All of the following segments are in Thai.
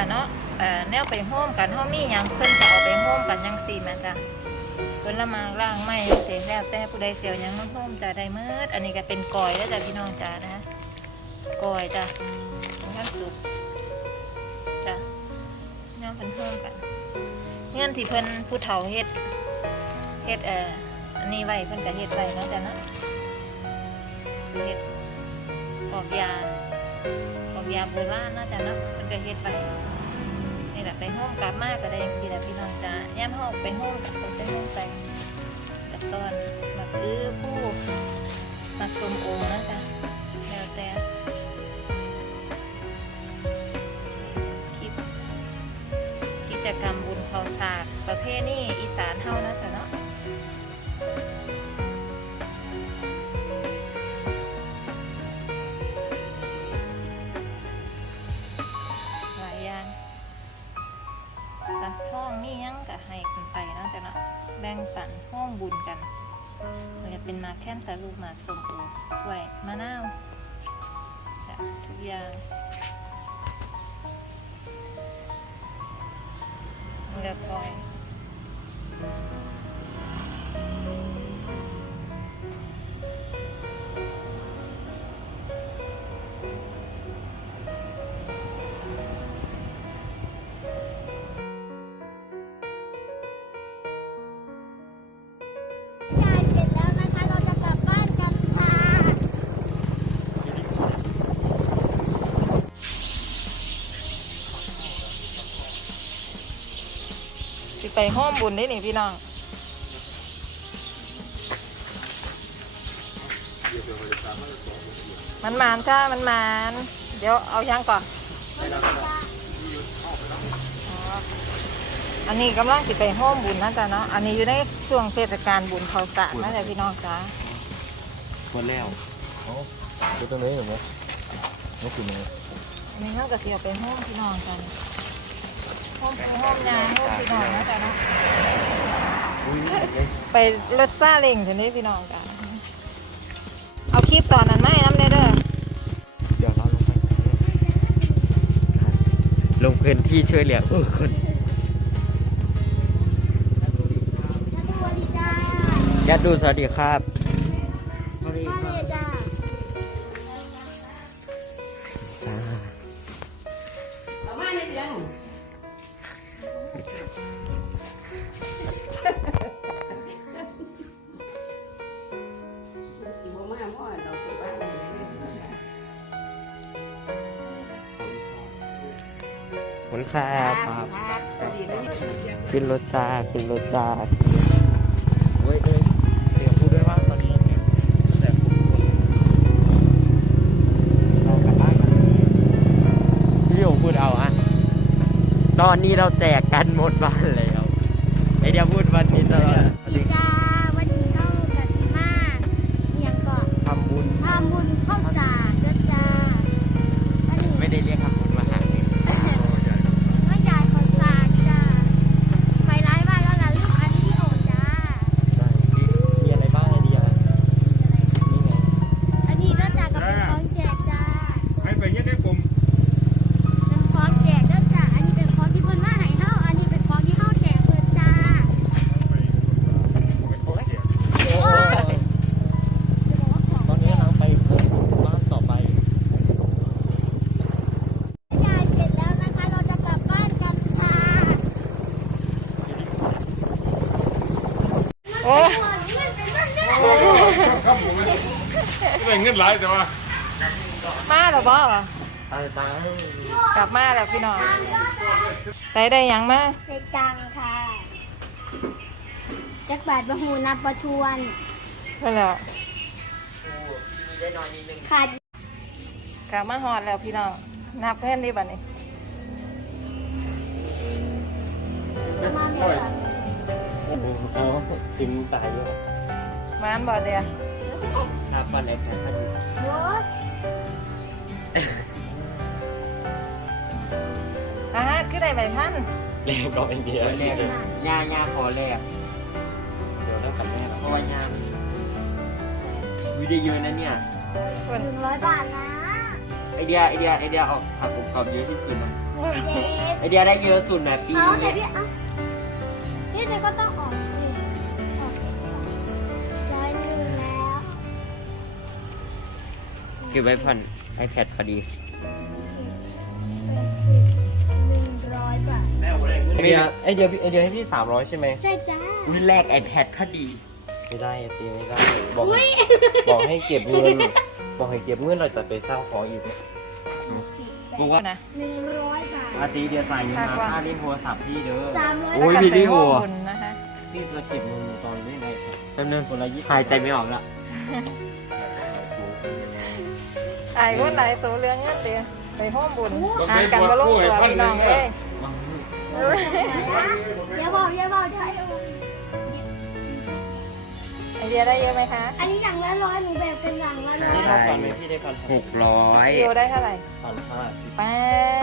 จ้ะเนาะเอ่อแนวไปโฮมกันเฮามีหยังเพิ่นก็เอาไปโฮมกันจังซี่แม่จ้ะเพิ่นละมาล่างไม้เสียแล้วแต่ผู้ใดเสียวหยังมาโฮมจ้ะได้หมืดอันนี้ก็เป็นกอยแล้วจ้ะพี่น้องจ้ะนะกอยจ้ะมันสุกจ้ะแนวเพิ่นโฮมกันเงื่อนที่เพิ่นผู้เฒ่าเฮ็ดเฮ็ดเอ่ออันนี้ไว้เพิ่นก็เฮ็ดไว้เนาะจ้ะเนาะเฮ็ดออกยาง ยาโบราณเนาจะเนาะมันก็เฮ็ดไปนี่แหละไปห้องกลับมาก็ได้พี่แหละพี่น้องจ้าย่ามห้องไปห้องกับไปห้องไปกับตอนมักอื้อผู้มักสมโอนะจ๊ะแล้วแต่คลิปกิจกรรมบุญเขาศาสตร์ประเภทนี้อีสานเฮานะ ค้นสาลูกหมากสมโอไว้มะนาวจ้ะทุกอย่างมันก็คอย ไปห้อมบุญได้นี่พี่น้องมันมานจ้ามันมานเดี๋ยวเอายังก่อนอ๋ออันนี้กำลังสิไปห้อมบุญนะจ๊ะเนาะอันนี้อยู่ในช่วงเทศกาลบุญเขาสารนะจ๊ะพี่น้องจ้าคนแล้วดูตรงนี้เห็นไหมนี่คือมืออันนี้เขาก็เสียไปห้อมพี่น้องกัน ห้อมปูห้อมยาห้อมพี่น้องนะจ๊ะนะไปรถซาเล้งทีนี้พี่น้องกันเอาคลิปตอนนั้นมาให้น้ำเนเด้อเดี๋ยวเราลงไปลงพื้นที่ช่วยเหลือเออคนแล้วตัวดีจ้าญาติดูสวัสดีครับสวัสดีพ่อคเลรับยจ้าอ่า ขอบคุณครับขึ้นรถจ้าขึ้นรถจ้า ตอนนี้เราแจกกันหมดบ้านแล้วไอเดียพูดวันนี้ตลอดดีจ้าวันนี้เข้ากับซิมาเมียงเกาะทำบุญทำบุญ หลายแต่ว่ามาแล้วบ่ตายตายกลับมาแล้วพี่น้องได้ได้หยังมาเด็กจังค่ะจักบาทบะหูนับประทวนเพื่อแล้วได้น้อยนิดนึงขาดกลับมาฮอดแล้วพี่น้อง นับเพื่อนดีบัดนี้มาแม่ค่ะโอ้โหถึงตายเลยมานบ่เดีย ครับวันไหนครับโว้ยอาฮะคือได้ใบพันแรกก็เป็นเดียวแรกย่าย่าขอแรกเดี๋ยวแล้วกับแม่เพราะว่าย่าวิดีโอเยอะนะเนี่ยเพิ่นหนึ่งร้อยบาทนะไอเดียไอเดียไอเดียออกผักกรอบๆเยอะที่สุดนะเจ็ดไอเดียได้เยอะสุดนะปีเอาแต่นี้พี่อะพี่เจก็ต้อง เก็บไว้ผ่อน iPad พอดีหนึ่งร้อยบาท ไอเดียไอเดียไอเดียให้พี่สามร้อยใช่ไหมใช่จ้ารุ่นแรก iPad พอดี ไม่ได้อะตีไม่ได้บอกอุ้ให้ยบอกให้เก็บเงิน บอกให้เก็บเงินเราจะไปสร้างของอีกกูว่านะหนึ่งร้อยบาทอาตีเดียจ่ายเงินมาค่าความค่าเล่นโทรศัพท์พี่เด้อสามร้อยโอ้ย บาทวิดีโอไปร่วมบุญนะคะ พี่จะเก็บเงินตอนเล่นไอแพดแป๊บนึงคนละยี่สิบ หายใจไม่ออกละ ไอ้คนไหนสูเรื่องเงี้ยเดียวไปห้อมบุญหานกันมาลงตัวพี่น้องเอ้ยอย่าบอกอย่าบอกใช่ไอเดียได้เยอะไหมคะ อันนี้อย่างละร้อยหนูแบ่งเป็นอย่างละร้อยพี่เท่ากันไหมพี่ได้พันหกร้อยวิวได้เท่าไหร่พันห้าป้า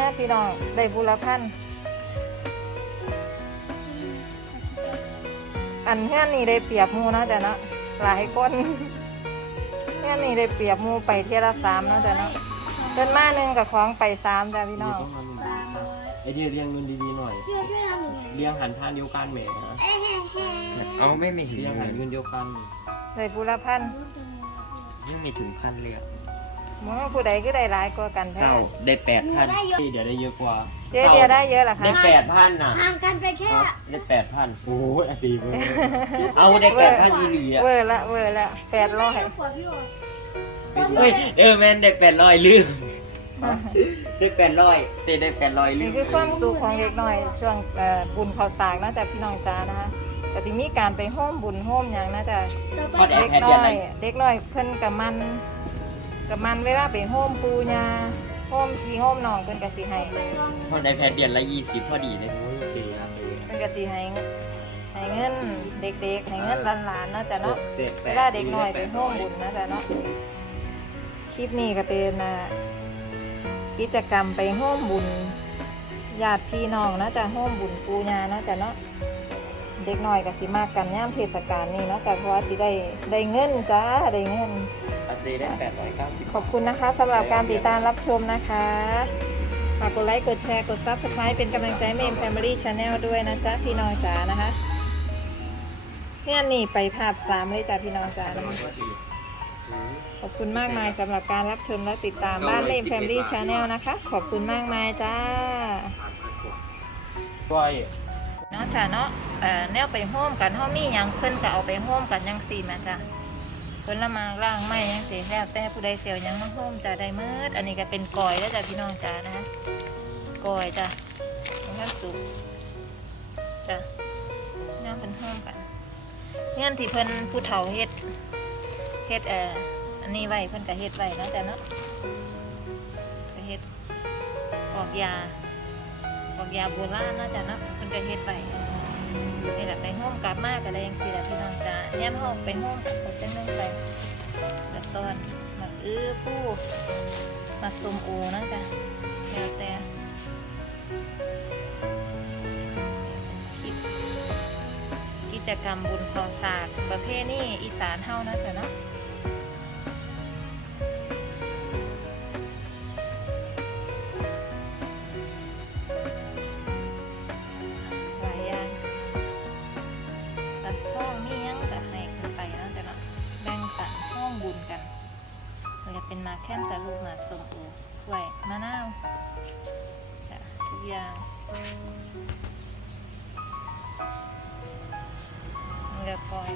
ดพี่น้องได้บุรพันธ์อันแค่นี้ได้เปรียบหมูเนาะจ้ะเนาะหลายคน แค่นี้ได้เปรียบหมูไปเที่ยวละสามเนาะจ้ะเนาะเดินมาหนึ่งกับของไปสามจ้ะพี่น้องไอเดียเรียงเงินดีๆหน่อยพี่ว่าช่วยทำหนูไงเรียงหันท่าเดียวกันแหมนะเอ้ยเฮ้ยเฮ้ยเอาไม่มีถึงเรียงหันเงินเดียวกันได้บุรพันธ์ไม่มีถึงขั้นเรียก หมึงผู้ใดก็ได้หลายกว่ากันเศแท้ร้าได้แปดหนูพันได้เยอะพี่เดี๋ยวได้เยอะกว่าเจ๊เดียได้เยอะเหรอคะได้แปดพันน่ะห่างกันไปแค่ได้แปดพันโอ้ยอาตีเว้ยเอาได้แปดพันอีหลีอะเวอร์ละเวอร์ละแปดร้อยเยอะกว่าพี่โอ๊ตเฮ้ยเออแมนได้แปดร้อยลืมได้แปดร้อยเต้ได้แปดร้อยลืนี่มคือความสุขของเด็กหน่อยช่วงเอ่อบุญข่าวสากนะแต่พี่น้องจ้านะคะแต่ที่มีการไปโฮมบุญโฮมอย่างนะจ๊ะต่อไปพอดแอเด็ดกแพดน้เดียอวยอะไรเด็กน้อยเพิ่นกับมัน กับมันเวลาไปโฮมปูญาโฮมพี่โฮมน้องเพิ่นก็สิให้พอได้แพดเดือนละยี่สิบพอดีเลยโอ้ยตีครับเพิ่นก็สิให้ให้เงินเด็กๆให้เงินหลานๆเนาะจ้ะเนาะเจ็ดแปเวดลาเด็กน้อยไปโฮมบุญนะจ๊ะเนาะคลิปนี้ก็เป็นอ่ากิจกรรมไปโฮมบุญญาติพี่น้องนะจ๊ะโฮมบุญปูญานะจ๊ะเนาะเด็กน้อยก็สิมากกันย่ามเทศกาลนี่เนาะจ้ะเพราะว่าสิได้ได้เงินจ้าได้เงิน อาเจได้แปดร้อยเก้าสิบขอบคุณนะคะสำหรับการติดตามรับชมนะคะฝากกดไลค์กดแชร์กด Subscribe เป็นกำลังใจให้เมม Family Channel ด้วยนะจ๊ะพี่น้องจ๋านะคะเนี่ยนี่ไปภาพสามเลยจ้ะพี่น้องจ๋านะคะขอบคุณมากมายสำหรับการรับชมและติดตามบ้านเมม Family Channel นะคะ ขอบคุณมากมายจ้าด้วยเนาะจ้ะเนาะเอ่อแนวไปโฮมกันเฮามีหยังเพิ่นก็เอาไปโฮมกันจังซี่แม่จ้ะ เพิ่นละมาล่างไม้จังซี่แล้วแต่ผู้ใดเสียวยังมาโฮมจ้ะได้หมืดอันนี้ก็เป็นกอยแล้วจ้ะพี่น้องจ้ะนะคะกอยจ้ะมันก็สุกจ้ะแนวเพิ่นโฮมกันเงื่อนที่เพิ่นผู้เฒ่าเฮ็ดเฮ็ดเอ่ออันนี้ไว้เพิ่นก็เฮ็ดไว้นาะจ้ะเนาะก็เฮ็ดออกยาออกยาโบราณนาะจ้ะเนาะเพิ่นก็เฮ็ดไป นี่แหละไปห้องกลับมากอะไรอยังสิล่ะพี่น้องจ้าแย้มห้องไปห้องกับคนจังนึงไปกระตอนหมักอื้อผู้หมักสมโอนะจ้ะแล้วแต่กิจกรรมบุญพอศาสตร์ประเภทนี้อีสานเฮานะจ้ะเนาะ มันก็คอย